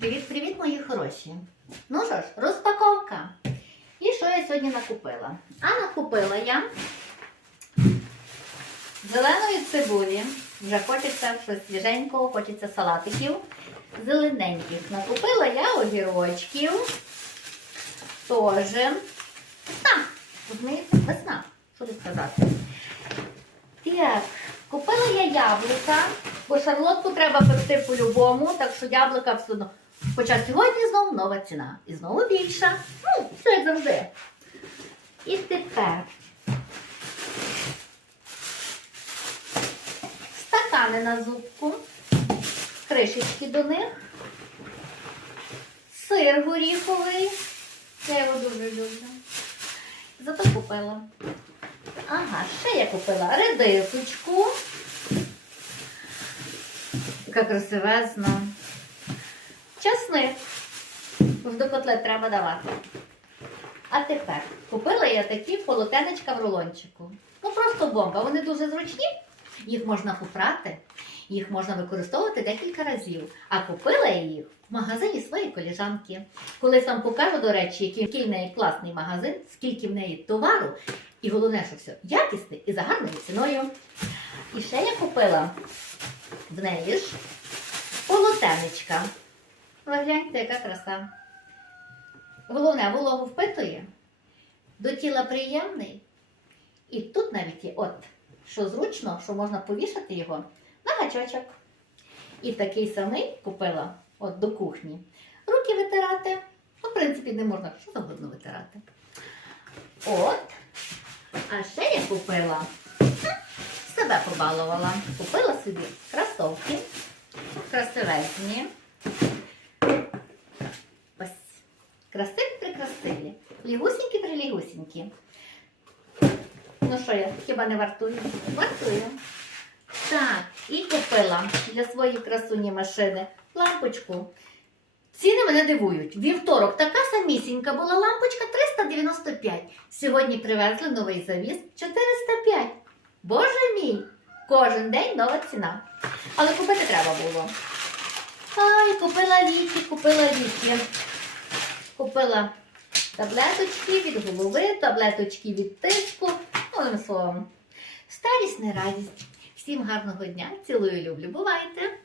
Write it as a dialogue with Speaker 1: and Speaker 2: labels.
Speaker 1: Привіт-привіт, мої хороші! Ну що ж, розпаковка. І що я сьогодні накупила? А накупила я зеленої цибулі. Вже хочеться щось свіженького, хочеться салатиків зелененьких. Накупила я огірочків. Теж. Весна. Весна. Що тут сказати? Так, купила я яблука, бо шарлотку треба пекти по-любому, так що яблука все одно. Хоча сьогодні знову нова ціна. І знову більша. Ну, все як завжди. І тепер стакани на зубку, кришечки до них, сир горіховий. Я його дуже люблю. Зато купила. Ага, ще я купила редисочку. Така красивезна. Часник. Бо до котлет треба давати. А тепер купила я такі полотенечка в рулончику. Ну просто бомба. Вони дуже зручні. Їх можна попрати, їх можна використовувати декілька разів. А купила я їх в магазині своєї коліжанки. Колись вам покажу, до речі, який в неї класний магазин, скільки в неї товару. І головне, що все якісне і за гарною ціною. І ще я купила в неї ж полотенечка. Ви гляньте, яка краса. Головне, вологу впитує, до тіла приємний. І тут навіть от, що зручно, що можна повішати його на гачочок. І такий самий купила от до кухні. Руки витирати. Ну, в принципі, не можна що завгодно витирати. От. А ще я купила, себе побалувала. Купила собі кросовки, красивезні. Красиві прикрасиві. Лігусінькі прилігусінькі. Ну що я, хіба не вартую? Вартую. Так, і купила для своєї красуні машини лампочку. Ціни мене дивують. Вівторок така самісінька була лампочка 395. Сьогодні привезли новий завіз 405. Боже мій! Кожен день нова ціна. Але купити треба було. Ай, купила ліки, купила ліки. Купила таблеточки від голови, таблеточки від тиску. Одним словом, старість не радість. Всім гарного дня. Цілую, люблю. Бувайте!